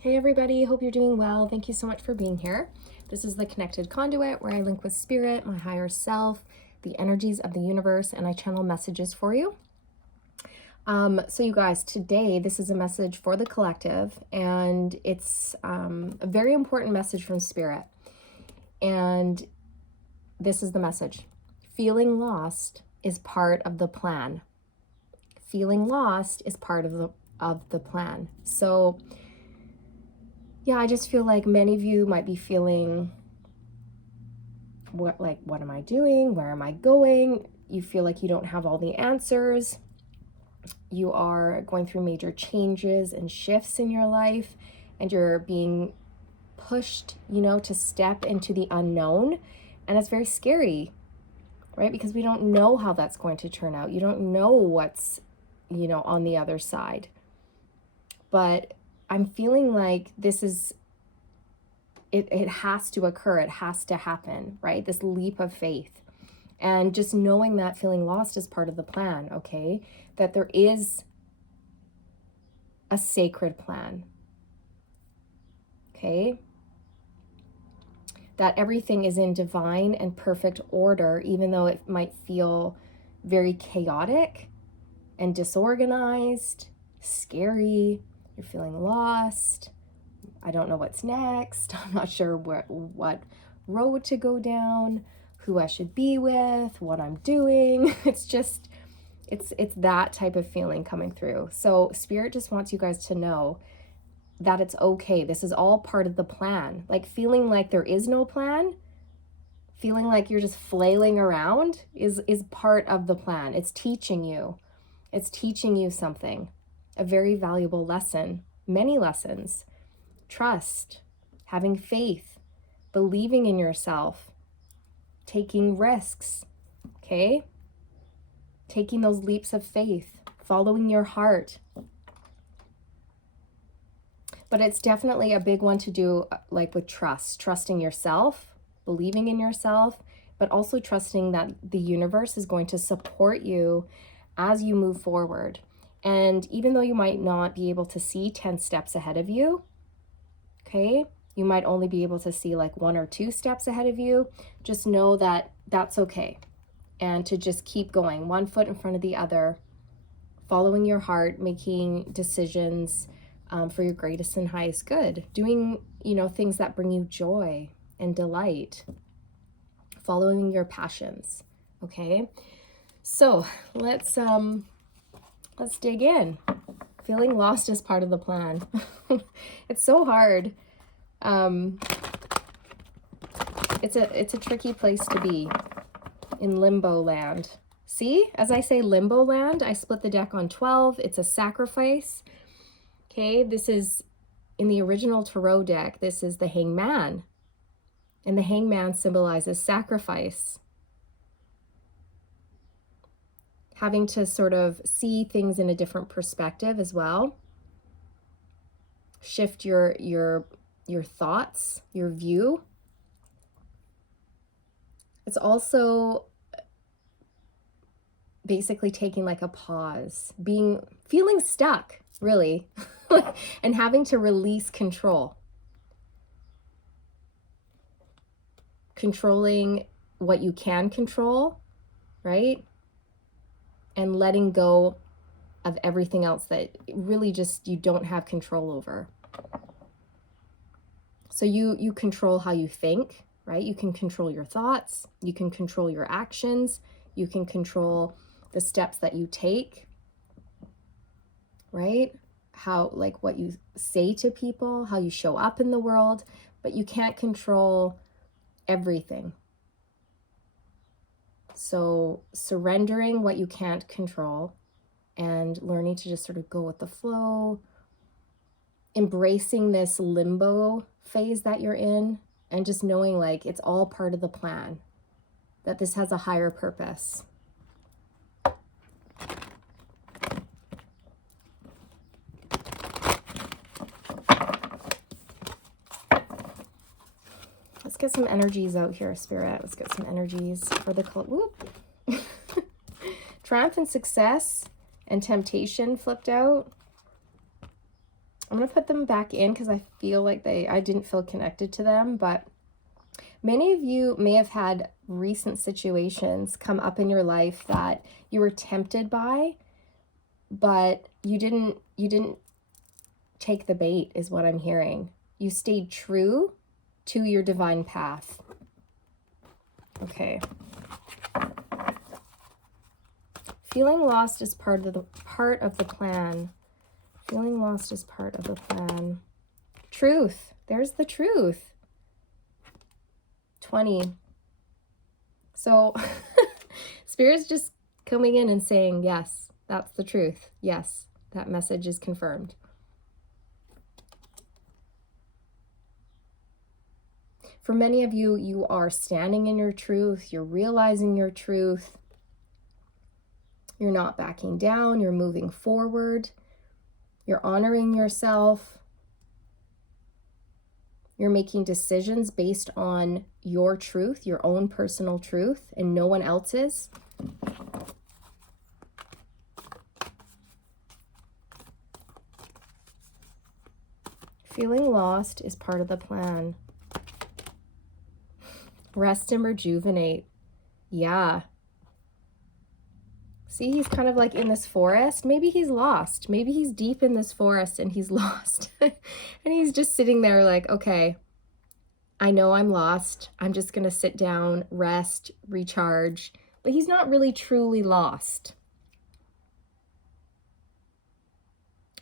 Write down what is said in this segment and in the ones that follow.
Hey everybody, hope you're doing well. Thank you so much for being here. This is the Connected Conduit where I link with spirit, my higher self, the energies of the universe, and I channel messages for you. So you guys, today this is a message for the collective, and it's a very important message from spirit. And this is the message. Feeling lost is part of the plan. Feeling lost is part of the plan. So yeah, I just feel like many of you might be feeling what am I doing? Where am I going? You feel like you don't have all the answers. You are going through major changes and shifts in your life, and you're being pushed, to step into the unknown. And it's very scary, right? Because we don't know how that's going to turn out. You don't know what's, on the other side. But I'm feeling like this is, it has to occur. It has to happen, right? This leap of faith. And just knowing that feeling lost is part of the plan, okay? That there is a sacred plan, okay? That everything is in divine and perfect order, even though it might feel very chaotic and disorganized, scary. You're feeling lost. I don't know what's next. I'm not sure what road to go down, who I should be with, what I'm doing. It's that type of feeling coming through. So spirit just wants you guys to know that it's okay. This is all part of the plan. Like feeling like there is no plan, feeling like you're just flailing around is part of the plan. It's teaching you. It's teaching you something, a very valuable lesson, many lessons. Trust, having faith, believing in yourself, taking risks, okay? Taking those leaps of faith, following your heart. But it's definitely a big one to do like with trust, trusting yourself, believing in yourself, but also trusting that the universe is going to support you as you move forward. And even though you might not be able to see 10 steps ahead of you, okay, you might only be able to see like 1 or 2 steps ahead of you, just know that that's okay. And to just keep going, 1 foot in front of the other, following your heart, making decisions for your greatest and highest good, doing, things that bring you joy and delight, following your passions, okay? So let's dig in. Feeling lost is part of the plan. It's so hard. It's a tricky place to be, in limbo land. See, as I say limbo land, I split the deck on 12. It's a sacrifice. Okay, this is in the original tarot deck. This is the hangman, and the hangman symbolizes sacrifice. Having to sort of see things in a different perspective as well. Shift your thoughts, your view. It's also basically taking like a pause, feeling stuck, really, and having to release control. Controlling what you can control, right? And letting go of everything else that really just you don't have control over. So you control how you think, right? You can control your thoughts, you can control your actions, you can control the steps that you take, right? How, like, what you say to people, how you show up in the world, but you can't control everything. So surrendering what you can't control and learning to just sort of go with the flow, embracing this limbo phase that you're in, and just knowing like it's all part of the plan, that this has a higher purpose. Let's get some energies out here, Spirit. Let's get some energies for the Triumph and success and temptation flipped out. I'm going to put them back in because I feel like I didn't feel connected to them, but many of you may have had recent situations come up in your life that you were tempted by, but you didn't take the bait, is what I'm hearing. You stayed true to your divine path. Okay. Feeling lost is part of the plan. Feeling lost is part of the plan. Truth. There's the truth. 20. So Spirit's just coming in and saying, yes, that's the truth. Yes, that message is confirmed. For many of you, you are standing in your truth. You're realizing your truth. You're not backing down. You're moving forward. You're honoring yourself. You're making decisions based on your truth, your own personal truth, and no one else's. Feeling lost is part of the plan. Rest and rejuvenate. Yeah. See, he's kind of like in this forest. Maybe he's lost. Maybe he's deep in this forest and he's lost. And he's just sitting there like, okay, I know I'm lost. I'm just going to sit down, rest, recharge. But he's not really truly lost.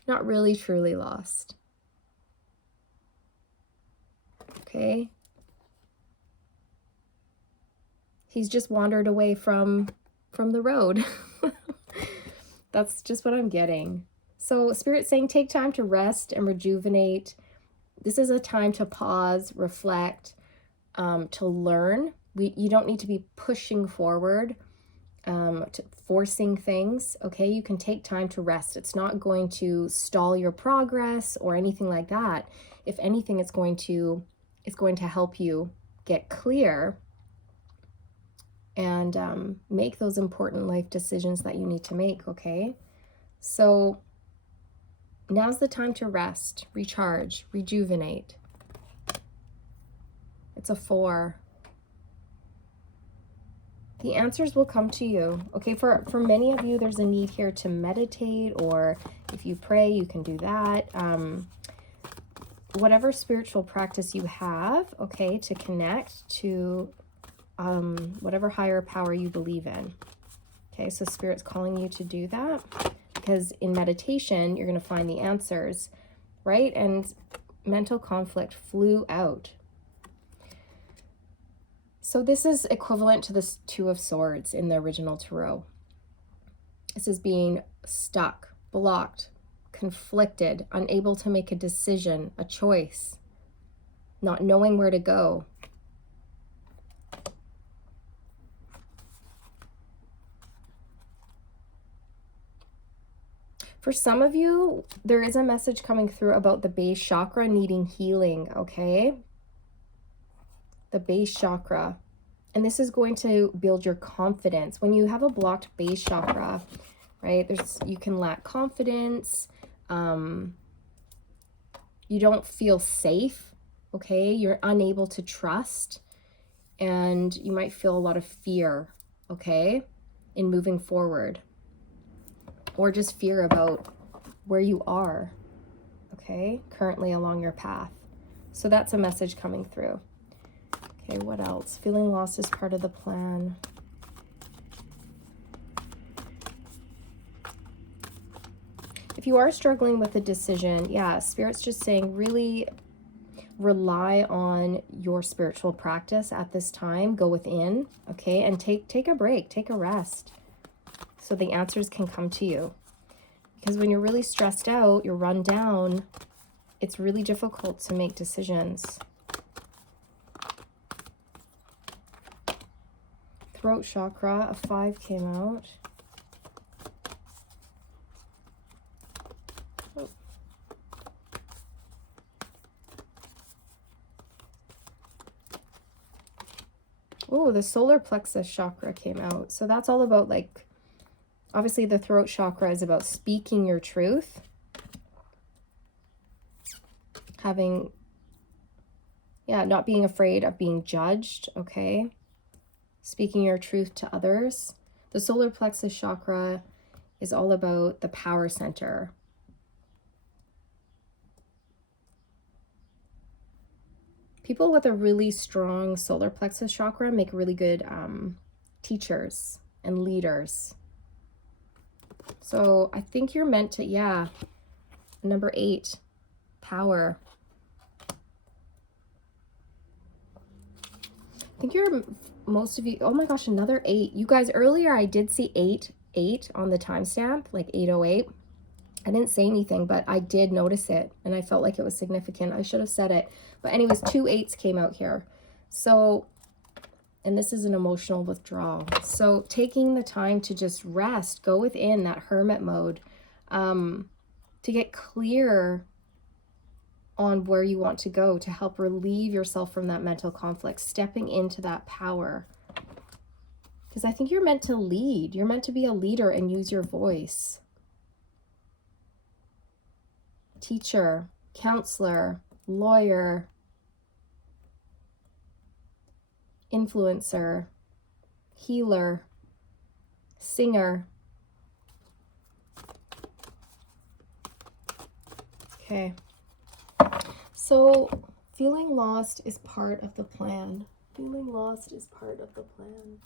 Not really truly lost. Okay? He's just wandered away from the road. That's just what I'm getting. So Spirit's saying take time to rest and rejuvenate. This is a time to pause, reflect, to learn. You don't need to be pushing forward, forcing things, okay? You can take time to rest. It's not going to stall your progress or anything like that. If anything, it's going to help you get clear and make those important life decisions that you need to make, okay? So now's the time to rest, recharge, rejuvenate. It's a 4. The answers will come to you, okay? For many of you, there's a need here to meditate, or if you pray, you can do that. Whatever spiritual practice you have, okay, to connect to whatever higher power you believe in. Okay, so Spirit's calling you to do that because in meditation, you're going to find the answers, right? And mental conflict flew out. So this is equivalent to this 2 of Swords in the original tarot. This is being stuck, blocked, conflicted, unable to make a decision, a choice, not knowing where to go. For some of you, there is a message coming through about the base chakra needing healing, okay? The base chakra. And this is going to build your confidence. When you have a blocked base chakra, right, you can lack confidence. You don't feel safe, okay? You're unable to trust. And you might feel a lot of fear, okay, in moving forward. Or just fear about where you are, okay, currently along your path. So that's a message coming through. Okay, what else? Feeling lost is part of the plan. If you are struggling with a decision, yeah, Spirit's just saying really rely on your spiritual practice at this time. Go within, okay, and take a break, take a rest, so the answers can come to you. Because when you're really stressed out, you're run down, it's really difficult to make decisions. Throat chakra, a 5 came out. Oh, the solar plexus chakra came out. So that's all about, like, obviously the throat chakra is about speaking your truth. having, yeah, not being afraid of being judged, okay? Speaking your truth to others. The solar plexus chakra is all about the power center. People with a really strong solar plexus chakra make really good teachers and leaders. So I think you're meant to, yeah, number 8, power. I think you're, most of you, oh my gosh, another 8. You guys, earlier I did see 8 on the timestamp, like 8:08. I didn't say anything, but I did notice it, and I felt like it was significant. I should have said it. But anyways, 2 8s came out here. So, and this is an emotional withdrawal. So taking the time to just rest, go within that hermit mode, to get clear on where you want to go, to help relieve yourself from that mental conflict, stepping into that power. Because I think you're meant to lead. You're meant to be a leader and use your voice. Teacher, counselor, lawyer, influencer, healer, singer. Okay. So feeling lost is part of the plan. Feeling lost is part of the plan.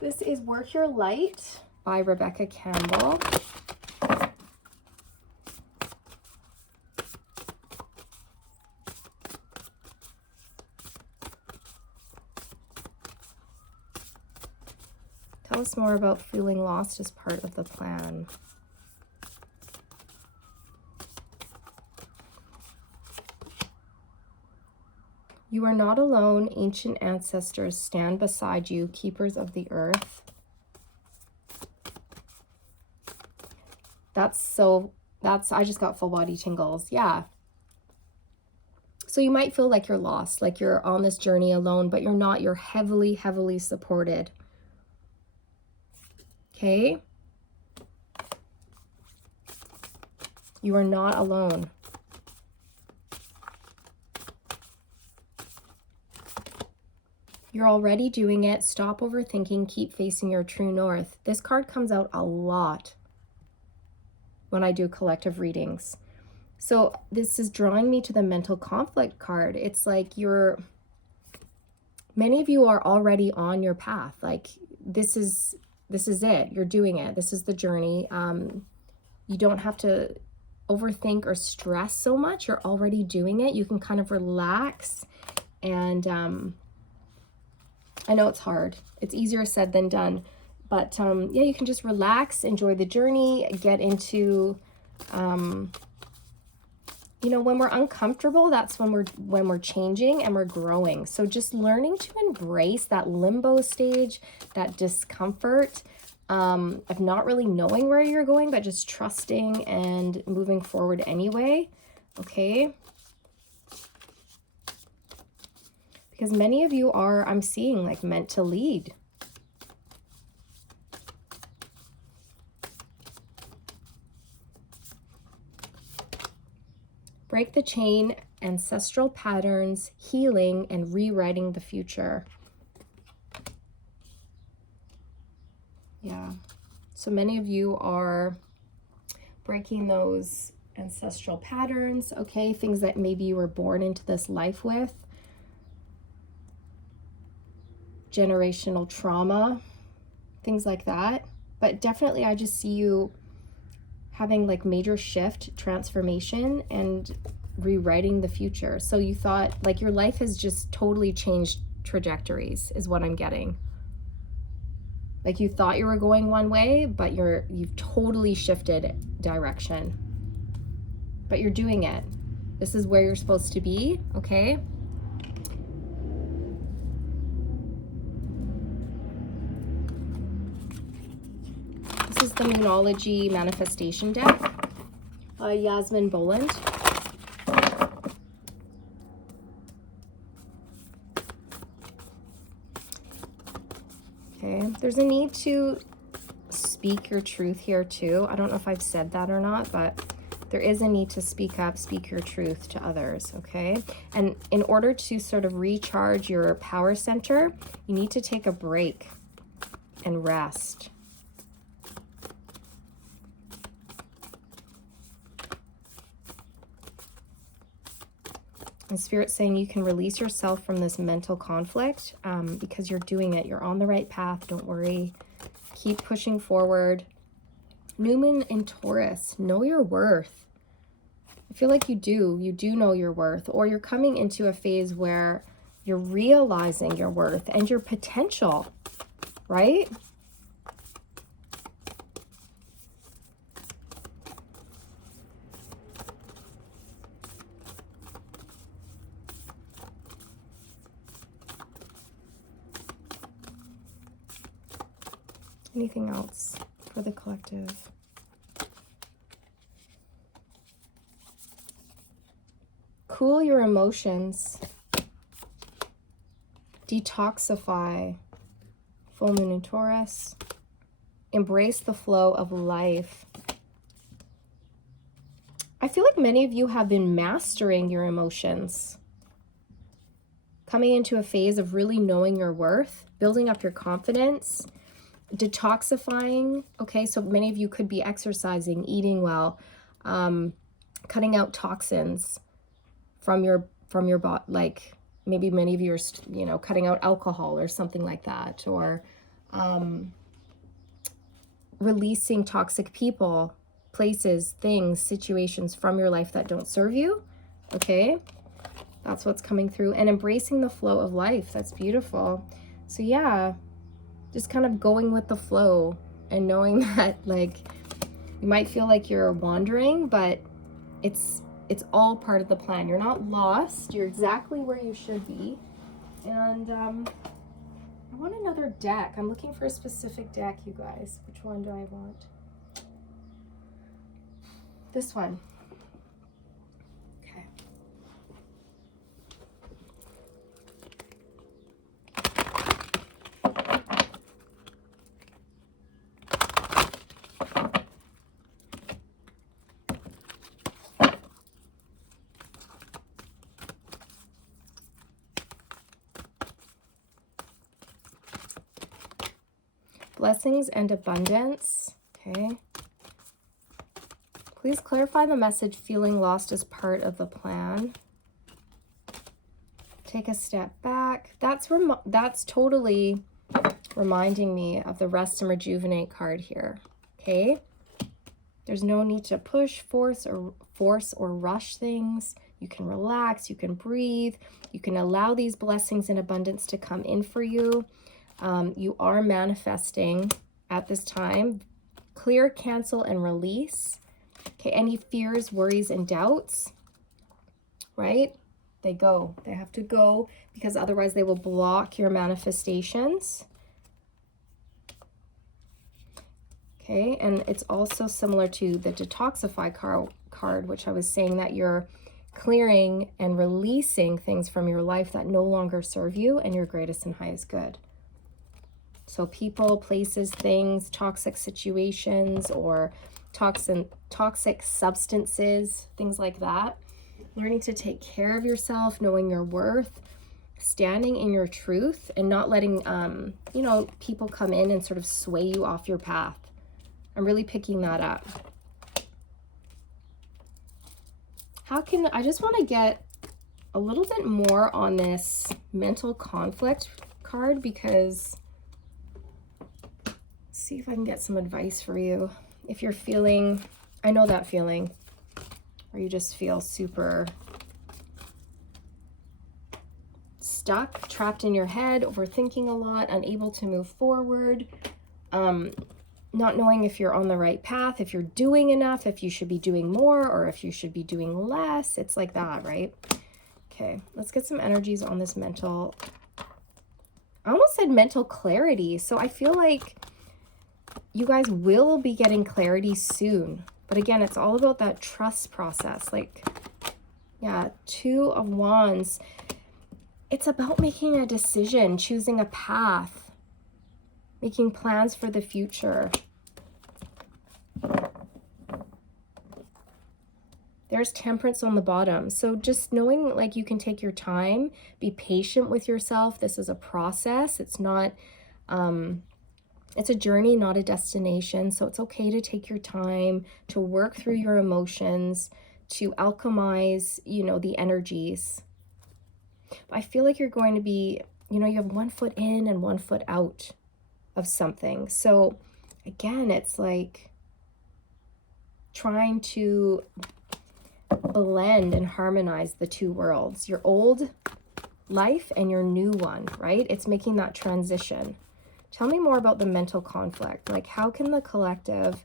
This is Work Your Light by Rebecca Campbell. Tell us more about feeling lost as part of the plan. You are not alone. Ancient ancestors stand beside you, keepers of the earth. I just got full body tingles. Yeah. So you might feel like you're lost, like you're on this journey alone, but you're not. You're heavily, heavily supported. Okay? You are not alone. You're already doing it. Stop overthinking. Keep facing your true north. This card comes out a lot when I do collective readings. So this is drawing me to the mental conflict card. It's like many of you are already on your path. Like this is it. You're doing it. This is the journey. You don't have to overthink or stress so much. You're already doing it. You can kind of relax. And I know it's hard. It's easier said than done. But yeah, you can just relax, enjoy the journey, get into, you know, when we're uncomfortable, that's when we're changing and we're growing. So just learning to embrace that limbo stage, that discomfort of not really knowing where you're going, but just trusting and moving forward anyway. Okay. Because many of you are, I'm seeing, like meant to lead. Break the chain, ancestral patterns, healing, and rewriting the future. Yeah. So many of you are breaking those ancestral patterns, okay? Things that maybe you were born into this life with. Generational trauma, things like that. But definitely I just see you having like major shift, transformation, and rewriting the future. So you thought like your life has just totally changed trajectories is what I'm getting. Like you thought you were going one way, but you've totally shifted direction. But you're doing it. This is where you're supposed to be, okay? This is the Moonology Manifestation deck by Yasmin Boland. Okay, there's a need to speak your truth here too. I don't know if I've said that or not, but there is a need to speak up, speak your truth to others, okay? And in order to sort of recharge your power center, you need to take a break and rest. And Spirit's saying you can release yourself from this mental conflict because you're doing it. You're on the right path. Don't worry. Keep pushing forward. New Moon in Taurus, know your worth. I feel like you do know your worth, or you're coming into a phase where you're realizing your worth and your potential, right? Anything else for the collective? Cool your emotions. Detoxify. Full Moon in Taurus. Embrace the flow of life. I feel like many of you have been mastering your emotions. Coming into a phase of really knowing your worth, building up your confidence, detoxifying. Okay, so many of you could be exercising, eating well, cutting out toxins from your body, like maybe many of you are, you know, cutting out alcohol or something like that, or releasing toxic people, places, things, situations from your life that don't serve you. Okay, that's what's coming through. And embracing the flow of life. That's beautiful. So yeah, just kind of going with the flow and knowing that, like, you might feel like you're wandering, but it's all part of the plan. You're not lost. You're exactly where you should be. And I want another deck. I'm looking for a specific deck, you guys. Which one do I want? This one. Okay. Blessings and abundance. Okay. Please clarify the message feeling lost as part of the plan. Take a step back. That's totally reminding me of the Rest and Rejuvenate card here. Okay. There's no need to push, force or rush things. You can relax, you can breathe, you can allow these blessings and abundance to come in for you. You are manifesting at this time. Clear, cancel, and release. Okay, any fears, worries, and doubts, right? They go. They have to go because otherwise they will block your manifestations. Okay, and it's also similar to the Detoxify card, which I was saying that you're clearing and releasing things from your life that no longer serve you and your greatest and highest good. So people, places, things, toxic situations, or toxic substances, things like that. Learning to take care of yourself, knowing your worth, standing in your truth, and not letting, you know, people come in and sort of sway you off your path. I'm really picking that up. I just want to get a little bit more on this mental conflict card, because see if I can get some advice for you. If you're feeling, I know that feeling where you just feel super stuck, trapped in your head, overthinking a lot, unable to move forward, not knowing if you're on the right path, if you're doing enough, if you should be doing more, or if you should be doing less. It's like that, right? Okay, let's get some energies on this mental, I almost said mental clarity. So I feel like you guys will be getting clarity soon. But again, it's all about that trust process. Like, yeah, Two of Wands. It's about making a decision, choosing a path, making plans for the future. There's Temperance on the bottom. So just knowing like you can take your time, be patient with yourself. This is a process. It's not, it's a journey, not a destination. So it's okay to take your time to work through your emotions, to alchemize, you know, the energies. I feel like you're going to be, you know, you have 1 foot in and 1 foot out of something. So again, it's like trying to blend and harmonize the two worlds, your old life and your new one, right? It's making that transition. Tell me more about the mental conflict. Like, how can the collective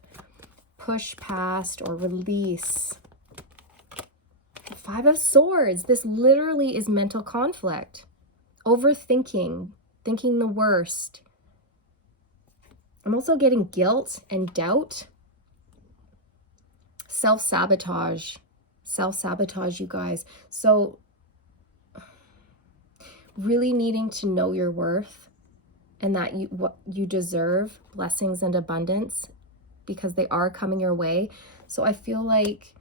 push past or release? 5 of Swords. This literally is mental conflict. Overthinking, thinking the worst. I'm also getting guilt and doubt. Self-sabotage. Self-sabotage, you guys. So really needing to know your worth and that what you deserve, blessings and abundance, because they are coming your way. So I feel like,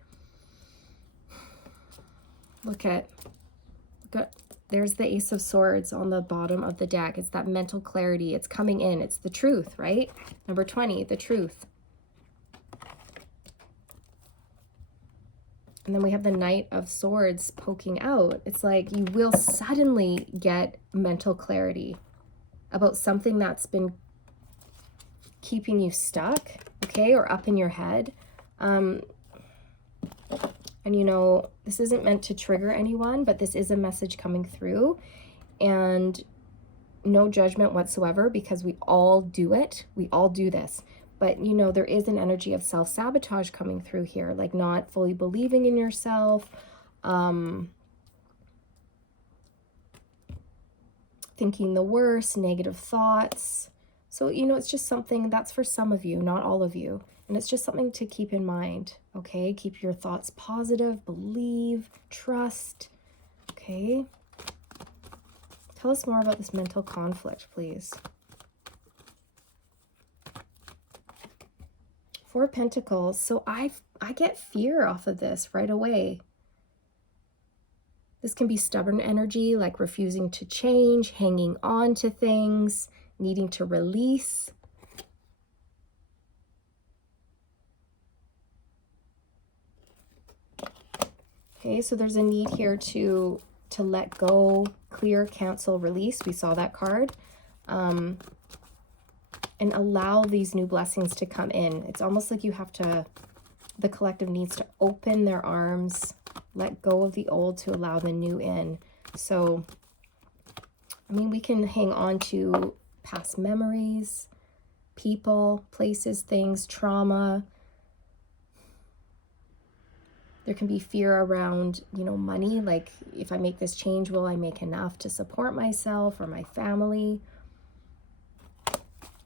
look at there's the Ace of Swords on the bottom of the deck. It's that mental clarity. It's coming in. It's the truth, right? Number 20, the truth. And then we have the Knight of Swords poking out. It's like you will suddenly get mental clarity about something that's been keeping you stuck, okay, or up in your head. And you know, this isn't meant to trigger anyone, but this is a message coming through. And no judgment whatsoever, because we all do it. We all do this. But, you know, there is an energy of self-sabotage coming through here, like not fully believing in yourself, thinking the worst, negative thoughts. So, you know, it's just something that's for some of you, not all of you. And it's just something to keep in mind, okay? Keep your thoughts positive, believe, trust, okay? Tell us more about this mental conflict, please. 4 of Pentacles. So I get fear off of this right away. This can be stubborn energy, like refusing to change, hanging on to things, needing to release. Okay, so there's a need here to let go, clear, cancel, release. We saw that card. And allow these new blessings to come in. It's almost like you have to, the collective needs to open their arms, let go of the old to allow the new in. So, I mean, we can hang on to past memories, people, places, things, trauma. There can be fear around, you know, money. Like, if I make this change, will I make enough to support myself or my family?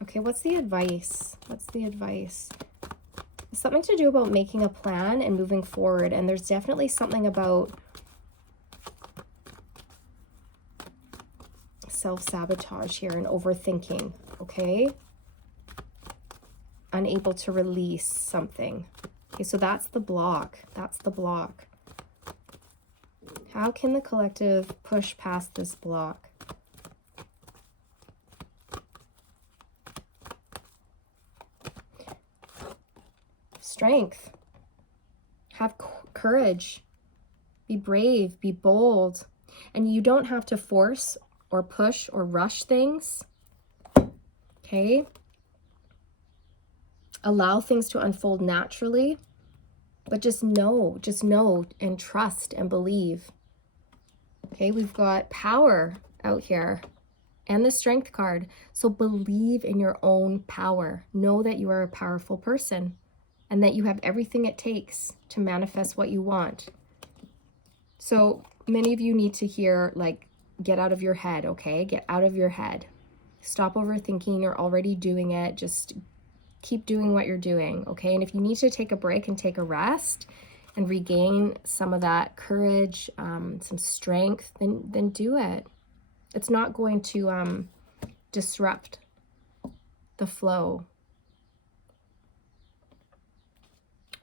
Okay, what's the advice? What's the advice? It's something to do about making a plan and moving forward. And there's definitely something about self-sabotage here and overthinking, okay? Unable to release something. Okay, so that's the block. That's the block. How can the collective push past this block? Strength. Have courage. Be brave. Be bold. And you don't have to force or push or rush things. Okay? Allow things to unfold naturally. But just know and trust and believe. Okay, we've got power out here and the Strength card. So believe in your own power. Know that you are a powerful person and that you have everything it takes to manifest what you want. So many of you need to hear, like, get out of your head, okay? Get out of your head. Stop overthinking. You're already doing it. Just keep doing what you're doing, okay? And if you need to take a break and take a rest and regain some of that courage, some strength, then do it. It's not going to disrupt the flow.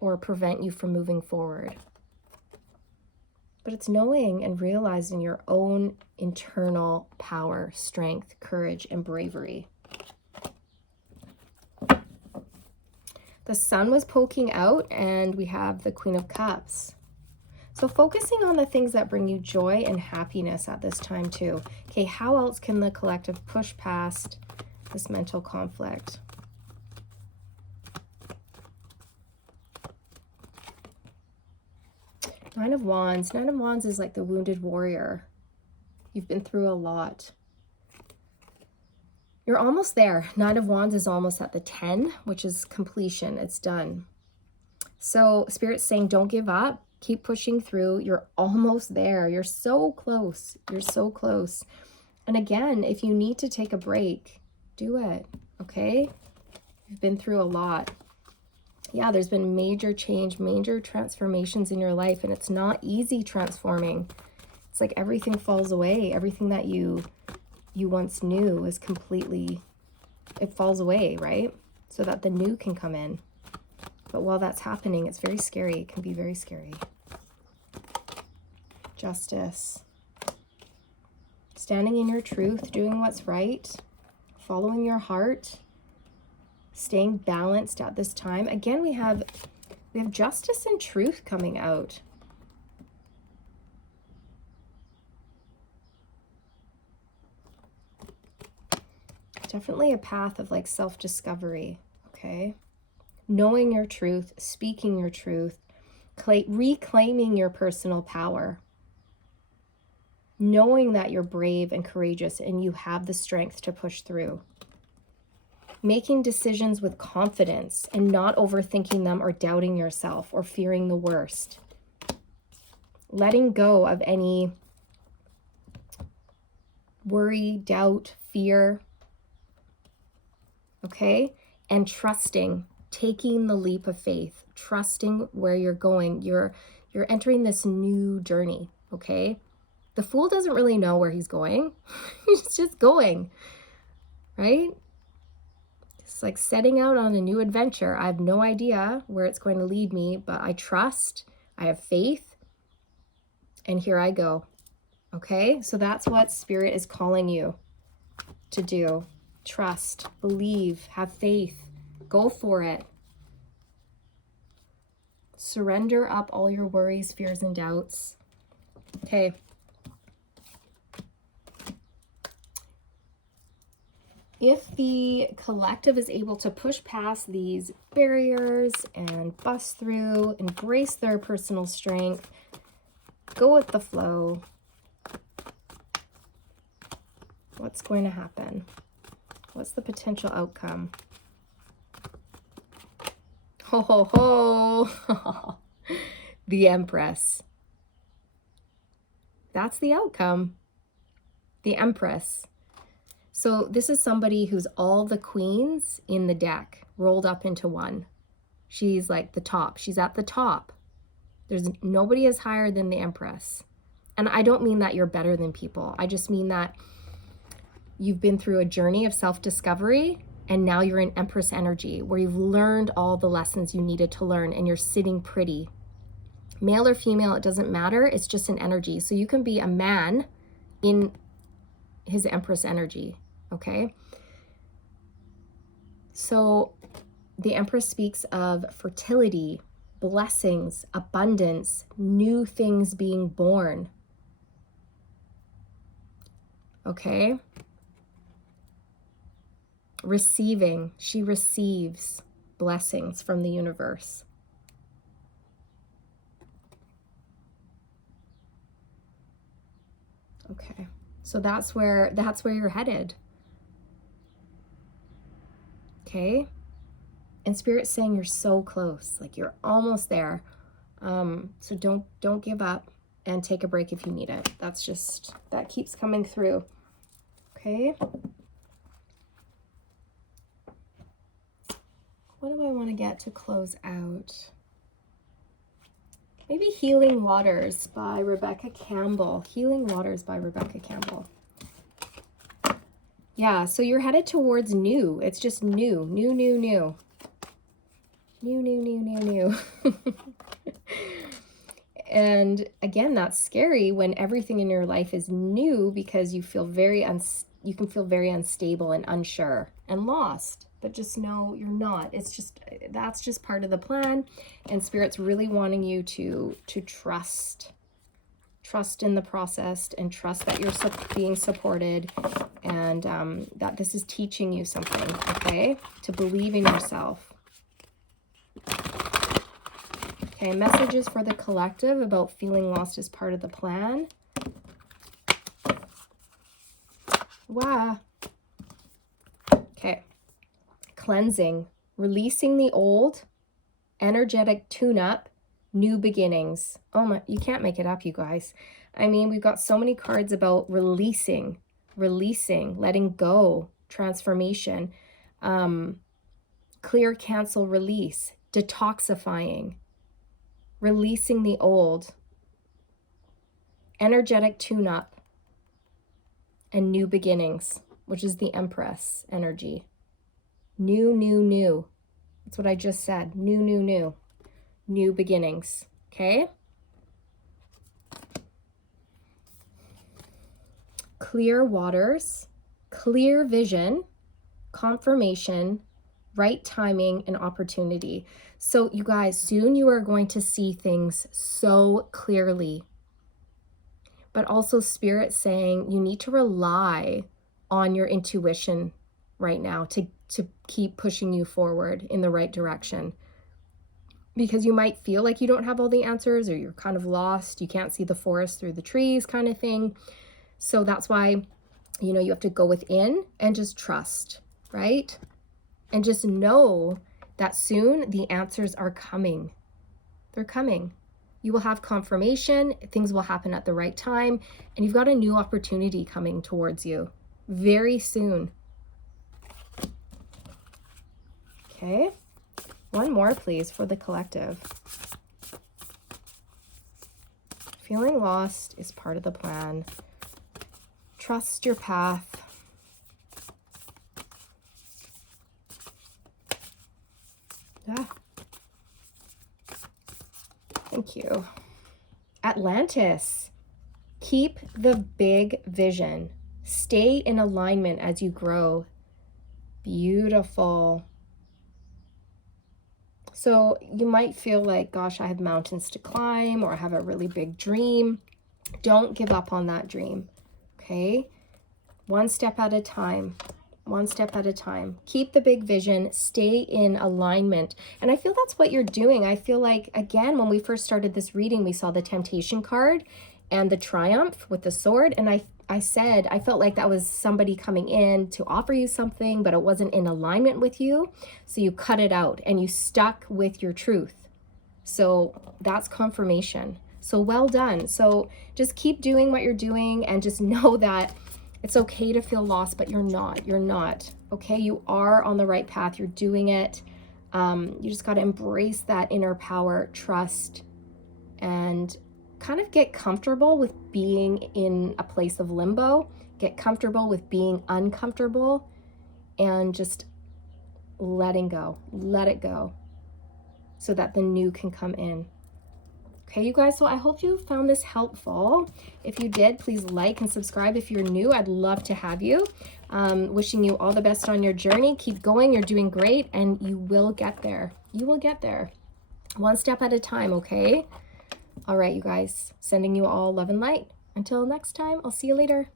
or prevent you from moving forward. But it's knowing and realizing your own internal power, strength, courage, and bravery. The sun was poking out, and we have the Queen of Cups. So focusing on the things that bring you joy and happiness at this time too. Okay, how else can the collective push past this mental conflict? Nine of Wands. Nine of Wands is like the wounded warrior. You've been through a lot. You're almost there. Nine of Wands is almost at the 10, which is completion. It's done. So Spirit's saying, don't give up. Keep pushing through. You're almost there. You're so close. You're so close. And again, if you need to take a break, do it. Okay? You've been through a lot. Yeah, there's been major change, major transformations in your life, and it's not easy transforming. It's like everything falls away. Everything that you once knew is completely, it falls away, right? So that the new can come in. But while that's happening, it's very scary. It can be very scary. Justice. Standing in your truth, doing what's right, following your heart, staying balanced at this time. Again, we have justice and truth coming out. Definitely a path of like self-discovery, okay? Knowing your truth, speaking your truth, reclaiming your personal power. Knowing that you're brave and courageous and you have the strength to push through. Making decisions with confidence and not overthinking them or doubting yourself or fearing the worst. Letting go of any worry, doubt, fear. Okay? And trusting, taking the leap of faith, trusting where you're going. You're entering this new journey, okay? The fool doesn't really know where he's going. He's just going, right? It's like setting out on a new adventure. I have no idea where it's going to lead me, but I trust, I have faith, and here I go. Okay? So that's what Spirit is calling you to do. Trust, believe, have faith, go for it. Surrender up all your worries, fears, and doubts. Okay. If the collective is able to push past these barriers and bust through, embrace their personal strength, go with the flow, what's going to happen? What's the potential outcome? Ho, ho, ho. The Empress. That's the outcome. The Empress. So this is somebody who's all the queens in the deck rolled up into one. She's like the top. She's at the top. There's nobody is higher than the Empress. And I don't mean that you're better than people. I just mean that you've been through a journey of self-discovery, and now you're in Empress energy, where you've learned all the lessons you needed to learn, and you're sitting pretty. Male or female, it doesn't matter. It's just an energy. So you can be a man in his Empress energy, okay? So the Empress speaks of fertility, blessings, abundance, new things being born, okay? Receiving, she receives blessings from the universe. Okay, so that's where you're headed. Okay, and Spirit's saying you're so close, like you're almost there. So don't give up, and take a break if you need it. That keeps coming through. Okay. What do I want to get to close out? Maybe Healing Waters by Rebecca Campbell. Healing Waters by Rebecca Campbell. Yeah, so you're headed towards new. It's just new. New. And again, that's scary when everything in your life is new, because you feel you can feel very unstable and unsure and lost. But just know you're not. That's just part of the plan, and Spirit's really wanting you to trust in the process, and trust that you're being supported, and that this is teaching you something, okay? To believe in yourself. Okay, messages for the collective about feeling lost as part of the plan. Wow. Okay. Cleansing, releasing the old, energetic tune-up, new beginnings. Oh my, you can't make it up, you guys. I mean, we've got so many cards about releasing, letting go, transformation, clear, cancel, release, detoxifying, releasing the old, energetic tune-up, and new beginnings, which is the Empress energy. New. That's what I just said. New beginnings. Okay? Clear waters, clear vision, confirmation, right timing, and opportunity. So you guys, soon you are going to see things so clearly. But also Spirit saying you need to rely on your intuition right now to keep pushing you forward in the right direction. Because you might feel like you don't have all the answers, or you're kind of lost. You can't see the forest through the trees kind of thing. So that's why, you have to go within and just trust, right? And just know that soon the answers are coming. They're coming. You will have confirmation, things will happen at the right time, and you've got a new opportunity coming towards you very soon. Okay, one more please for the collective. Feeling lost is part of the plan. Trust your path. Yeah. Thank you. Atlantis. Keep the big vision. Stay in alignment as you grow. Beautiful. So you might feel like, gosh, I have mountains to climb, or I have a really big dream. Don't give up on that dream, okay? One step at a time. One step at a time. Keep the big vision. Stay in alignment. And I feel that's what you're doing. I feel like, again, when we first started this reading, we saw the Temptation card and the Triumph with the sword. And I said, I felt like that was somebody coming in to offer you something, but it wasn't in alignment with you. So you cut it out and you stuck with your truth. So that's confirmation. So well done. So just keep doing what you're doing, and just know that it's okay to feel lost, but you're not, okay? You are on the right path. You're doing it. You just got to embrace that inner power, trust, and kind of get comfortable with being in a place of limbo. Get comfortable with being uncomfortable, and just letting go. Let it go so that the new can come in. Okay, you guys, so I hope you found this helpful. If you did, please like and subscribe. If you're new, I'd love to have you. Wishing you all the best on your journey. Keep going. You're doing great, and you will get there. You will get there. One step at a time, okay? All right, you guys, sending you all love and light. Until next time, I'll see you later.